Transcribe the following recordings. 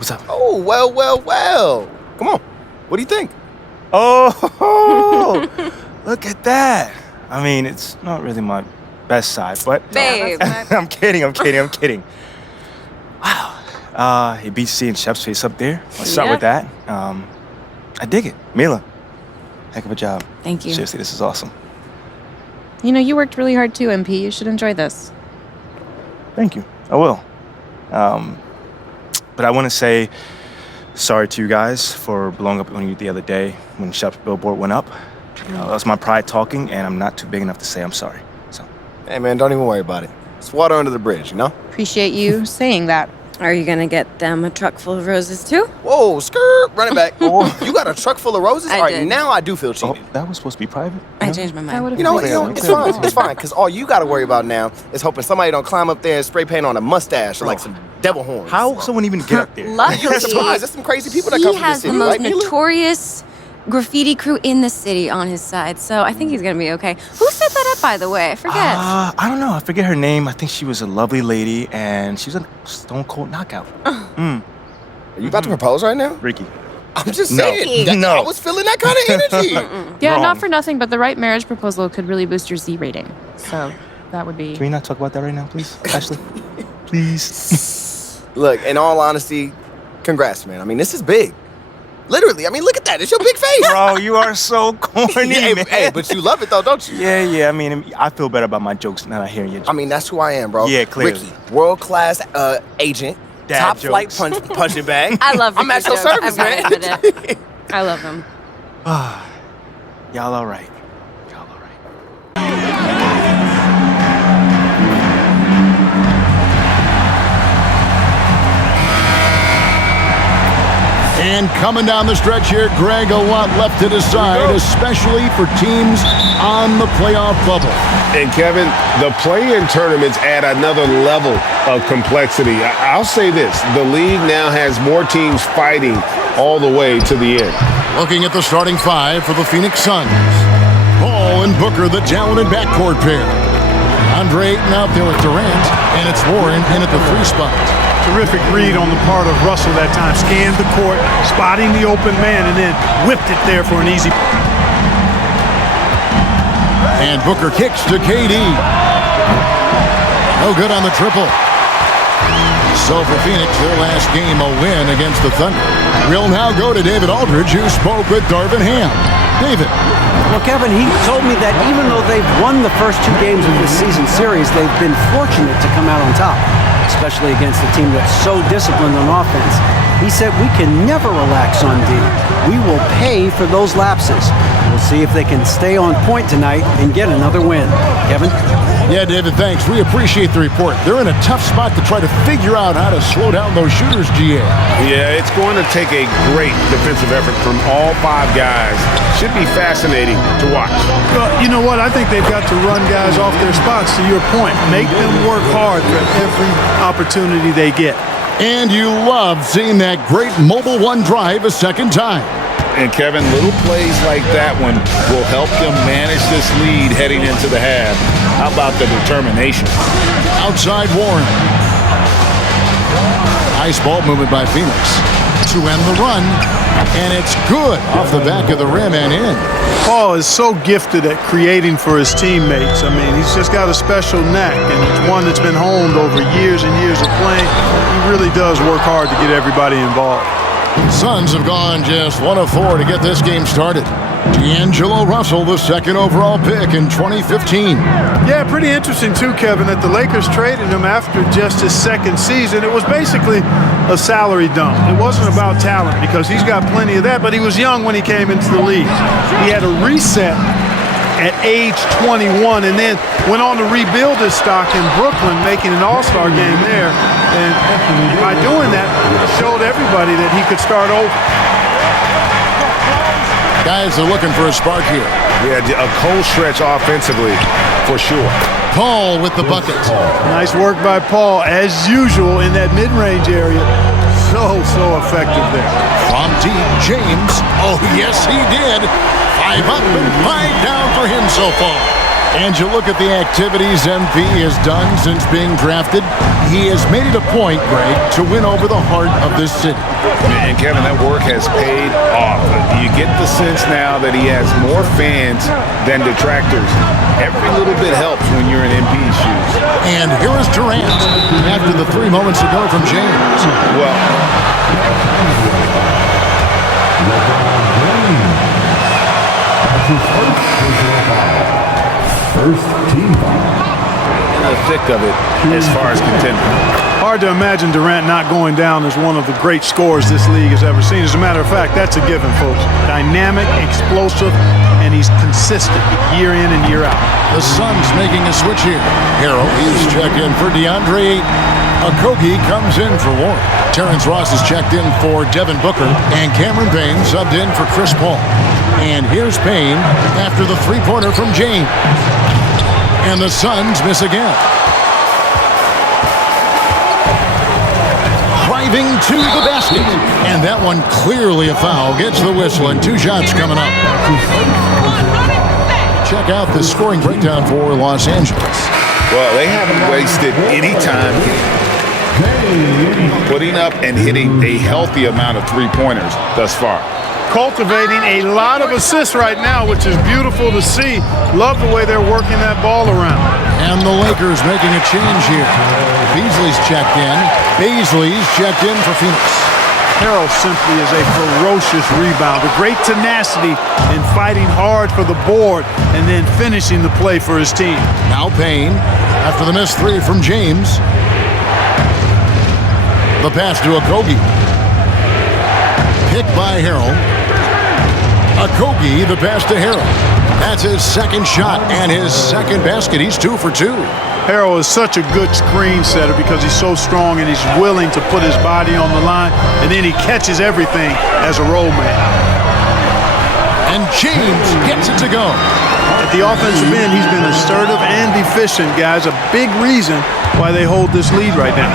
What's up? Oh, well. Come on. What do you think? Oh, look at that. I mean, it's not really my best side, but... Babe. I'm kidding. Wow. It beats seeing Shep's face up there. Let's start with that. I dig it. Mila, heck of a job. Thank you. Seriously, this is awesome. You know, you worked really hard too, MP. You should enjoy this. Thank you. I will. But I want to say sorry to you guys for blowing up on you the other day when Shep's billboard went up. That was my pride talking, and I'm not too big enough to say I'm sorry. So, Hey, man, don't even worry about it. It's water under the bridge, you know? Appreciate you saying that. Are you gonna get them a truck full of roses too? Whoa, skirt, run it back. You got a truck full of roses? I All right, did. now I do feel cheated. that was supposed to be private. I changed my mind. You know what? It's fine, because all you got to worry about now is hoping somebody don't climb up there and spray paint on a mustache or like some devil horns. How someone even get up there? Luckily, You're surprised. There's some crazy people that come he from this has the city, most right, Mila? notorious graffiti crew in the city on his side, so I think he's gonna be okay. Who set that up, by the way? I forget. I don't know. I forget her name. I think she was a lovely lady, and she was a stone cold knockout. Are you about to propose right now? Ricky. I'm just No. saying. No. I was feeling that kind of energy. Yeah, Wrong. not for nothing, but the right marriage proposal could really boost your Z rating. So that would be... Can we not talk about that right now, please? Ashley? Please. Look, in all honesty, congrats, man. I mean, this is big. Literally. I mean, look at that. It's your big face. Bro, you are so corny, hey, man. hey, but you love it, though, don't you? Yeah. I mean, I feel better about my jokes now that I hear your jokes. I mean, that's who I am, bro. Yeah, clearly. Ricky, world-class agent, Dad top jokes. flight punching bag. I love I'm at Ricky's your jokes. service, I've man. gotta admit it. I love them. Y'all all right. And coming down the stretch here, Greg, a lot left to decide, especially for teams on the playoff bubble. And Kevin, the play-in tournaments add another level of complexity. I'll say this, the league now has more teams fighting all the way to the end. Looking at the starting five for the Phoenix Suns. Paul and Booker, the talented backcourt pair. Andre Ayton out there with Durant, and it's Warren in at the 3 spot. Terrific read on the part of Russell that time. Scanned the court, spotting the open man, and then whipped it there for an easy. And Booker kicks to KD. No good on the triple. So for Phoenix, their last game a win against the Thunder. We'll now go to David Aldridge, who spoke with Darvin Ham. David. Well, Kevin, he told me that even though they've won the first 2 games of this season series, they've been fortunate to come out on top, especially against a team that's so disciplined on offense. He said, we can never relax on D. We will pay for those lapses. We'll see if they can stay on point tonight and get another win. Kevin? Yeah, David, thanks. We appreciate the report. They're in a tough spot to try to figure out how to slow down those shooters, GA. Yeah, it's going to take a great defensive effort from all 5 guys. Should be fascinating to watch. Well, you know what? I think they've got to run guys off their spots, to your point. Make them work hard for every opportunity they get. And you love seeing that great mobile one drive a second time. And Kevin, little plays like that one will help them manage this lead heading into the half. How about the determination? Outside Warren. Nice ball movement by Phoenix to end the run. And it's good off the back of the rim and in. Paul is so gifted at creating for his teammates. I mean, he's just got a special knack, and it's one that's been honed over years and years of playing. He really does work hard to get everybody involved. Suns have gone just 1 of 4 to get this game started. D'Angelo Russell, the 2nd overall pick in 2015. Yeah, pretty interesting too, Kevin, that the Lakers traded him after just his 2nd season. It was basically a salary dump. It wasn't about talent because he's got plenty of that, but he was young when he came into the league. He had a reset at age 21 and then went on to rebuild his stock in Brooklyn, making an all-star game there. And by doing that, it showed everybody that he could start over. Guys are looking for a spark here. Yeah, a cold stretch offensively, for sure. Paul with the bucket. Nice work by Paul, as usual, in that mid-range area. So effective there. From deep, James. Oh, yes, he did. 5 up and 5 down for him so far. And you look at the activities MP has done since being drafted. He has made it a point, Greg, to win over the heart of this city. And Kevin, that work has paid off. You get the sense now that he has more fans than detractors. Every little bit helps when you're in MP's shoes. And here is Durant after the 3 moments ago from James. Well, first team foul. in the thick of it as far as contending. Hard to imagine Durant not going down as one of the great scorers this league has ever seen. As a matter of fact, that's a given, folks. Dynamic, explosive, and he's consistent year in and year out. The Suns making a switch here. Harrell is checked in for DeAndre Ayton. Okogie comes in for Warren. Terrence Ross is checked in for Devin Booker. And Cameron Payne subbed in for Chris Paul. And here's Payne after the three-pointer from James. And the Suns miss again. Driving to the basket. And that one clearly a foul. Gets the whistle and 2 shots coming up. Check out the scoring breakdown for Los Angeles. Well, they haven't wasted any time putting up and hitting a healthy amount of three-pointers thus far. Cultivating a lot of assists right now, which is beautiful to see. Love the way they're working that ball around. And the Lakers making a change here. Beasley's checked in. Beasley's checked in for Phoenix. Harrell simply is a ferocious rebounder. Great tenacity in fighting hard for the board and then finishing the play for his team. Now Payne after the missed 3 from James. The pass to Okogie. Picked by Harrell. Okogie, the pass to Harrell. That's his second shot and his second basket. He's 2 for 2. Harrell is such a good screen setter because he's so strong and he's willing to put his body on the line, and then he catches everything as a roll man. And James gets it to go. At the offensive end, he's been assertive and efficient, guys. A big reason why they hold this lead right now.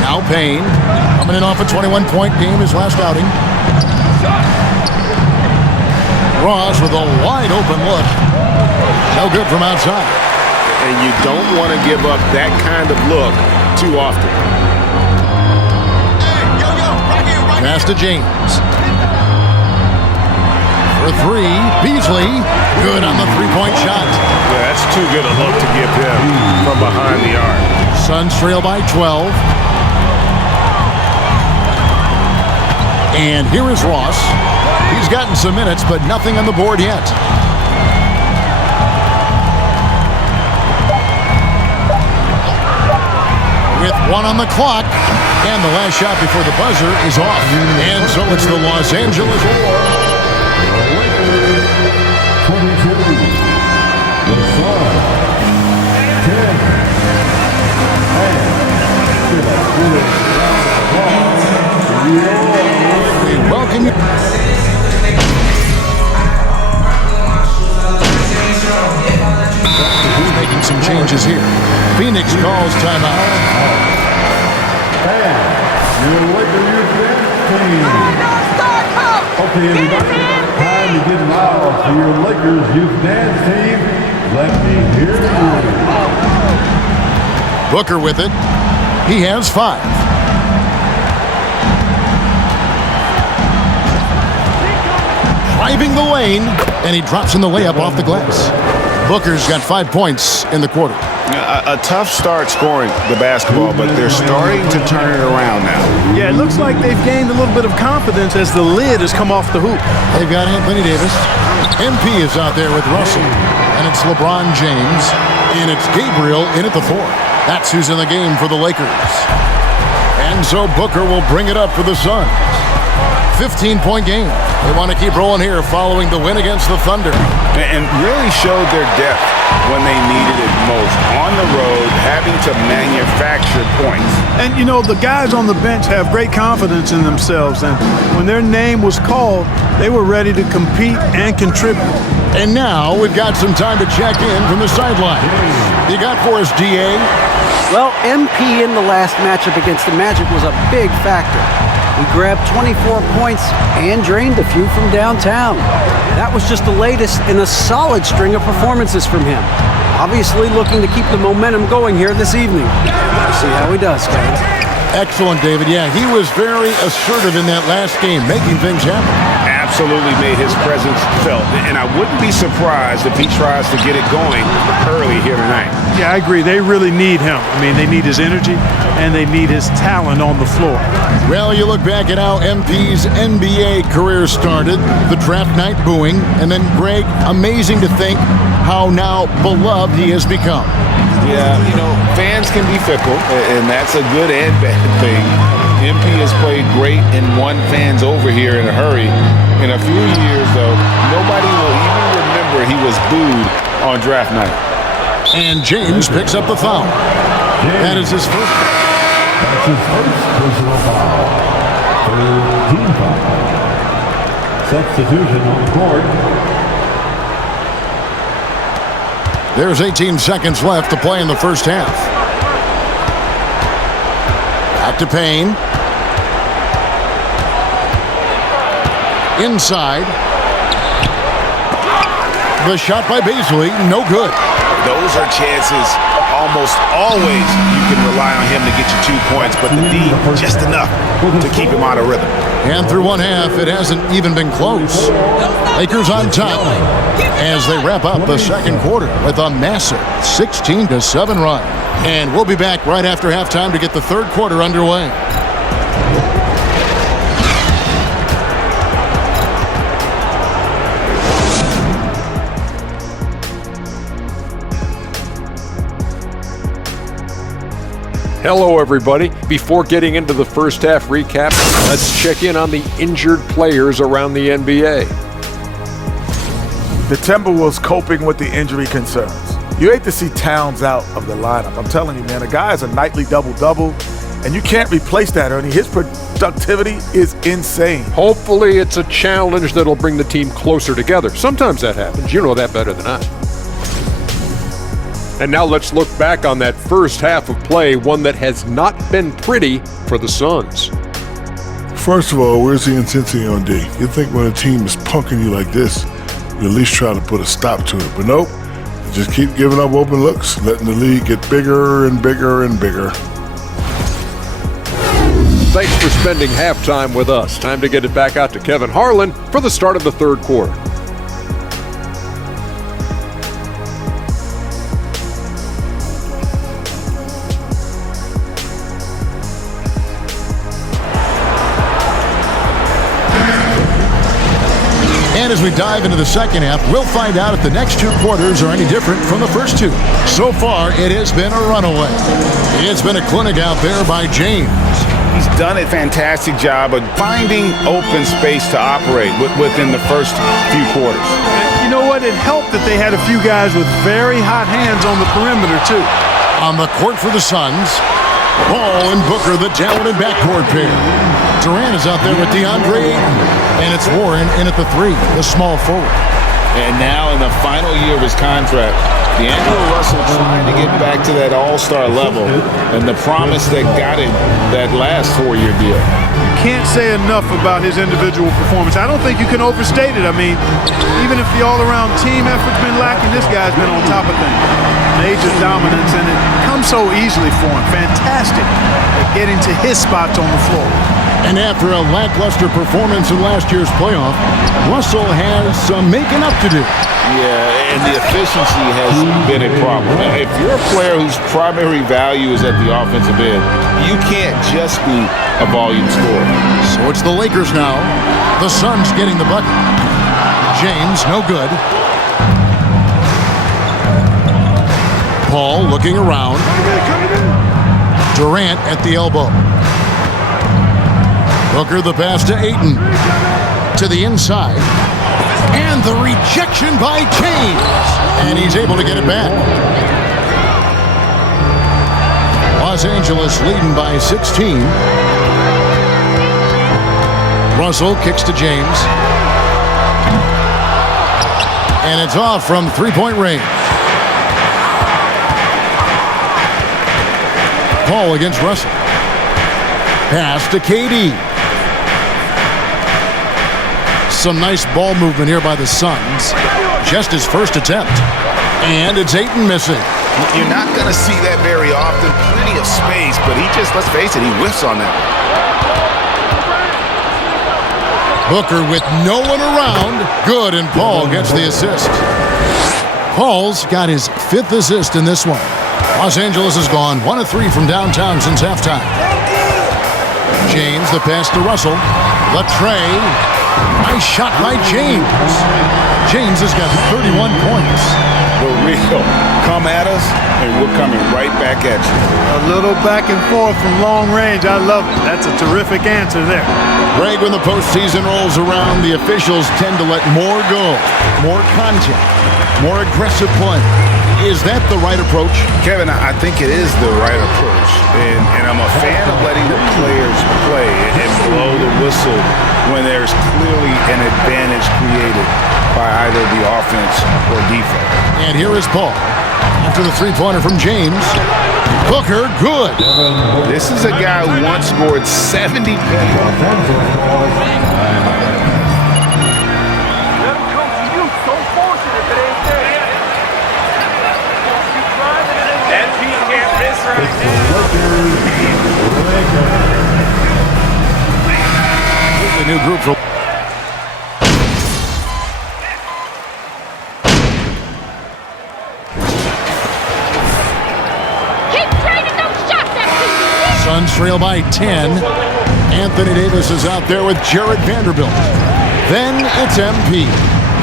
Now Payne coming in off a 21-point game his last outing. Ross with a wide open look. No good from outside. And you don't want to give up that kind of look too often. Pass to James. For 3, Beasley. Good on the three-point shot. Yeah, that's too good a look to give him from behind the arc. Suns trail by 12. And here is Ross. He's gotten some minutes, but nothing on the board yet. With 1 on the clock, and the last shot before the buzzer is off. And so it's the Los Angeles 22. The Suns 10. We welcome you. He's making some changes here. Phoenix calls timeout. Okay, everybody, time to get loud for your Lakers youth dance team. Let me hear you. Booker with it. He has 5. Driving the lane, and he drops in the layup off the glass. Booker's got 5 points in the quarter. A tough start scoring the basketball, but they're starting to turn it around now. Yeah, it looks like they've gained a little bit of confidence as the lid has come off the hoop. They've got Anthony Davis. MP is out there with Russell. And it's LeBron James. And it's Gabriel in at the 4. That's who's in the game for the Lakers. And so Booker will bring it up for the Suns. 15-point game. They want to keep rolling here following the win against the Thunder. And really showed their depth when they needed it most. On the road, having to manufacture points. And, you know, the guys on the bench have great confidence in themselves. And when their name was called, they were ready to compete and contribute. And now we've got some time to check in from the sideline. You got for us, DA? Well, MP in the last matchup against the Magic was a big factor. He grabbed 24 points and drained a few from downtown. That was just the latest in a solid string of performances from him. Obviously looking to keep the momentum going here this evening. We'll see how he does, guys. Excellent, David. Yeah, he was very assertive in that last game, making things happen. Absolutely made his presence felt. And I wouldn't be surprised if he tries to get it going early here tonight. Yeah, I agree. They really need him. I mean, they need his energy and they need his talent on the floor. Well, you look back at how MP's NBA career started, the draft night booing, and then, Greg, amazing to think how now beloved he has become. Yeah, you know, fans can be fickle, and that's a good and bad thing. MP has played great and won fans over here in a hurry. In a few years, though, nobody will even remember he was booed on draft night. And James picks up the foul. That is his first. That's his first personal foul. Third team foul. Substitution on the court. There's 18 seconds left to play in the first half. Back to Payne. Inside. The shot by Beasley, no good. Those are chances almost always you can rely on him to get you 2 points, but the D just enough to keep him out of rhythm. And through one half, it hasn't even been close. Lakers on top as they wrap up the second quarter with a massive 16-7 run. And we'll be back right after halftime to get the third quarter underway. Hello, everybody. Before getting into the first half recap, let's check in on the injured players around the NBA. The Timberwolves coping with the injury concerns. You hate to see Towns out of the lineup. I'm telling you, man, a guy has a nightly double-double, and you can't replace that, Ernie. His productivity is insane. Hopefully, it's a challenge that'll bring the team closer together. Sometimes that happens. You know that better than I. And now let's look back on that first half of play, one that has not been pretty for the Suns. First of all, where's the intensity on D? You'd think when a team is punking you like this, you at least try to put a stop to it. But nope, you just keep giving up open looks, letting the lead get bigger and bigger and bigger. Thanks for spending halftime with us. Time to get it back out to Kevin Harlan for the start of the third quarter. And as we dive into the second half, we'll find out if the next two quarters are any different from the first two. So far, it has been a runaway. It's been a clinic out there by James. He's done a fantastic job of finding open space to operate within the first few quarters. You know what? It helped that they had a few guys with very hot hands on the perimeter, too. On the court for the Suns, Paul and Booker, the talented backcourt pair. Durant is out there with DeAndre Ayton, and it's Warren in at the three, the small forward. And now in the final year of his contract, D'Angelo Russell trying to get back to that all-star level and the promise that got him that last 4-year deal. Can't say enough about his individual performance. I don't think you can overstate it. I mean, even if the all-around team effort's been lacking, this guy's been on top of things. Major dominance, and it comes so easily for him. Fantastic at getting to his spots on the floor. And after a lackluster performance in last year's playoff, Russell has some making up to do. Yeah, and the efficiency has been a problem. If you're a player whose primary value is at the offensive end, you can't just be a volume scorer. So it's the Lakers now. The Suns getting the bucket. James, no good. Paul looking around. Durant at the elbow. Booker the pass to Ayton. To the inside. And the rejection by James. And he's able to get it back. Los Angeles leading by 16. Russell kicks to James. And it's off from three-point range. Paul against Russell. Pass to KD. Some nice ball movement here by the Suns. Just his first attempt. And it's Ayton missing. You're not going to see that very often. Plenty of space, but he just, let's face it, he whiffs on that. Booker with no one around. Good, and Paul gets the assist. Paul's got his 5th assist in this one. Los Angeles has gone 1 of 3 from downtown since halftime. James, the pass to Russell. The tray. Nice shot by James. James has got 31 points. The real. Come at us, and we're coming right back at you. A little back and forth from long range. I love it. That's a terrific answer there. Greg, when the postseason rolls around, the officials tend to let more go. More contact. More aggressive play. Is that the right approach? Kevin, I think it is the right approach. And I'm a fan of letting the players play and blow the whistle when there's clearly an advantage created by either the offense or defense. And here is Paul. After the three-pointer from James. Booker, good. This is a guy who once scored 70 The new group for Suns trail by 10. Anthony Davis is out there with Jared Vanderbilt. Then it's MP.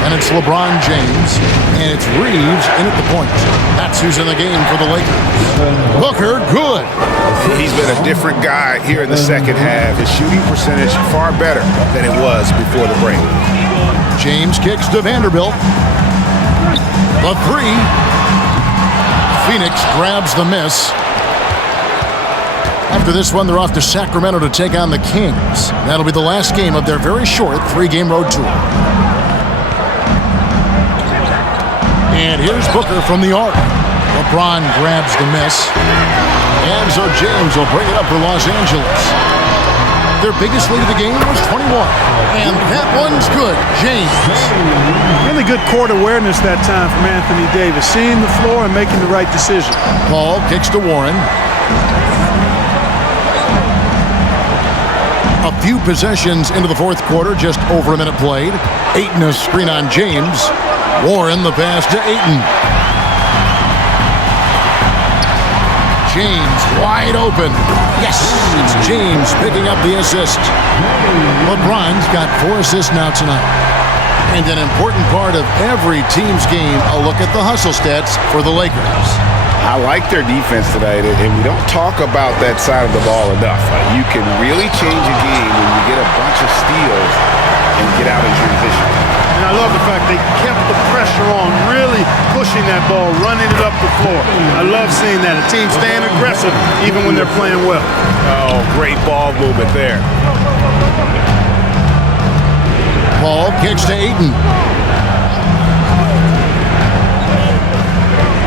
And it's LeBron James. And it's Reeves in at the point. That's who's in the game for the Lakers. Booker, good. He's been a different guy here in the second half. His shooting percentage far better than it was before the break. James kicks to Vanderbilt. The three. Phoenix grabs the miss. After this one, they're off to Sacramento to take on the Kings. That'll be the last game of their very short 3-game road tour. And here's Booker from the arc. LeBron grabs the miss. And so James will bring it up for Los Angeles. Their biggest lead of the game was 21. And that one's good. James. Really good court awareness that time from Anthony Davis. Seeing the floor and making the right decision. Paul kicks to Warren. A few possessions into the fourth quarter, just over a minute played. Ayton a screen on James. Warren the pass to Ayton. James wide open. Yes, it's James picking up the assist. LeBron's got 4 assists now tonight. And an important part of every team's game, a look at the hustle stats for the Lakers. I like their defense tonight, and we don't talk about that side of the ball enough. You can really change a game when you get a bunch of steals and get out in transition. And I love the fact they kept the pressure on, really pushing that ball, running it up the floor. I love seeing that. A team staying aggressive even when they're playing well. Oh, great ball movement there. Paul kicks to Ayton.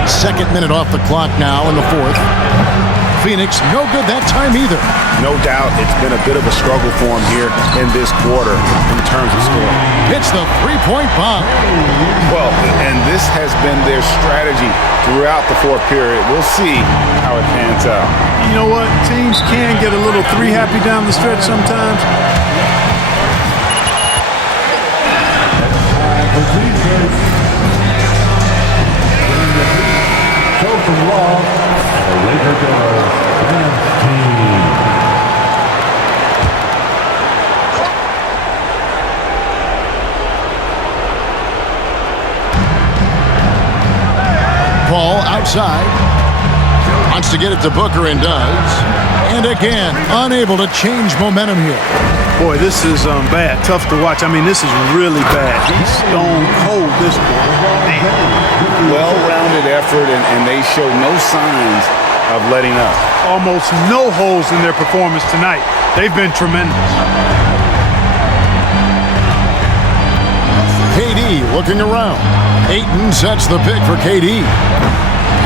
Second minute off the clock now in the fourth. Phoenix, no good that time either. No doubt it's been a bit of a struggle for him here in this quarter in terms of scoring. Hits the three-point bomb. Well, and this has been their strategy throughout the fourth period. We'll see how it pans out. You know what? Teams can get a little three-happy down the stretch sometimes. From Law, the Laker girls dance team. Paul outside. Wants to get it to Booker and does. And again, unable to change momentum here. Boy, this is bad. Tough to watch. I mean, this is really bad. He's stone cold this boy. Well-rounded effort, and they show no signs of letting up. Almost no holes in their performance tonight. They've been tremendous. KD looking around. Ayton sets the pick for KD.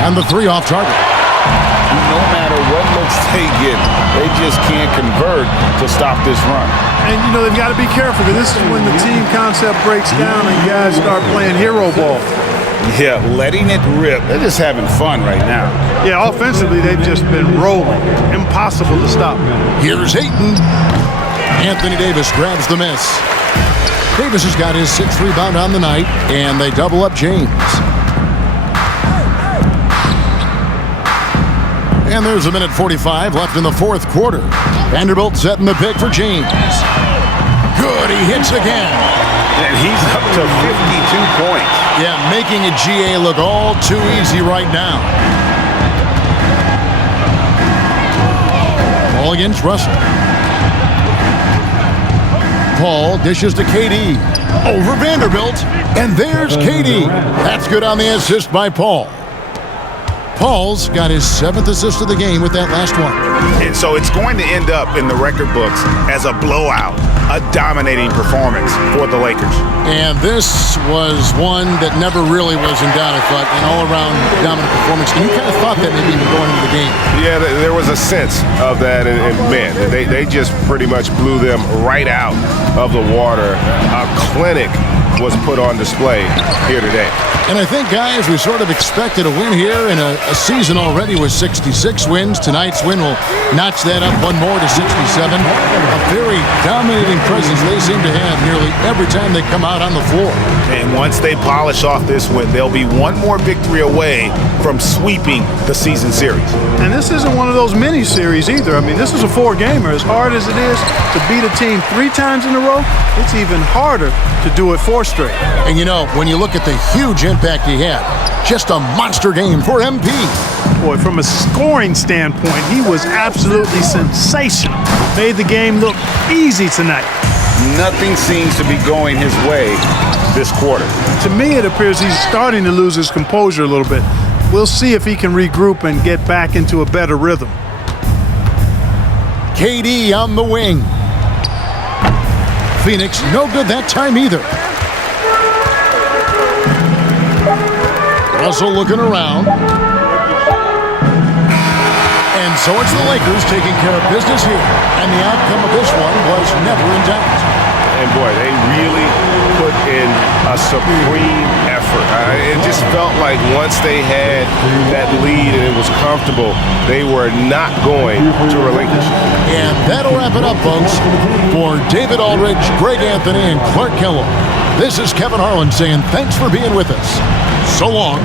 And the three off target. No matter what looks they get. They just can't convert to stop this run. And, you know, they've got to be careful because this is when the team concept breaks down and guys start playing hero ball. Yeah, letting it rip. They're just having fun right now. Yeah, offensively, they've just been rolling. Impossible to stop. Here's Ayton. Anthony Davis grabs the miss. Davis has got his 6th rebound on the night, and they double up James. And there's a minute 45 left in the 4th quarter. Vanderbilt setting the pick for James. Good, he hits again. And he's up to 52 points. Yeah, making a GA look all too easy right now. Ball against Russell. Paul dishes to KD. Over Vanderbilt. And there's KD. That's good on the assist by Paul. Paul's got his 7th assist of the game with that last one. And so it's going to end up in the record books as a blowout, a dominating performance for the Lakers. And this was one that never really was in doubt, I thought, an all-around dominant performance. And you kind of thought that maybe even going into the game. Yeah, there was a sense of that, and man, they just pretty much blew them right out of the water. A clinic was put on display here today. And I think, guys, we sort of expected a win here in a season already with 66 wins. Tonight's win will notch that up one more to 67. A very dominating presence they seem to have nearly every time they come out on the floor. And once they polish off this win, they'll be one more victory away from sweeping the season series. And this isn't one of those mini series either. I mean, this is a 4-gamer. As hard as it is to beat a team 3 times in a row, it's even harder to do it 4 straight. And you know, when you look at the huge impact he had, just a monster game for MP. Boy, from a scoring standpoint, he was absolutely sensational. Made the game look easy tonight. Nothing seems to be going his way this quarter. To me, it appears he's starting to lose his composure a little bit. We'll see if he can regroup and get back into a better rhythm. KD on the wing. Phoenix, no good that time either. Russell looking around. And so it's the Lakers taking care of business here. And the outcome of this one was never in doubt. And boy, they really put in a supreme effort. It just felt like once they had that lead and it was comfortable, they were not going to relinquish. And that'll wrap it up, folks. For David Aldridge, Greg Anthony, and Clark Kellogg, this is Kevin Harlan saying thanks for being with us. So long.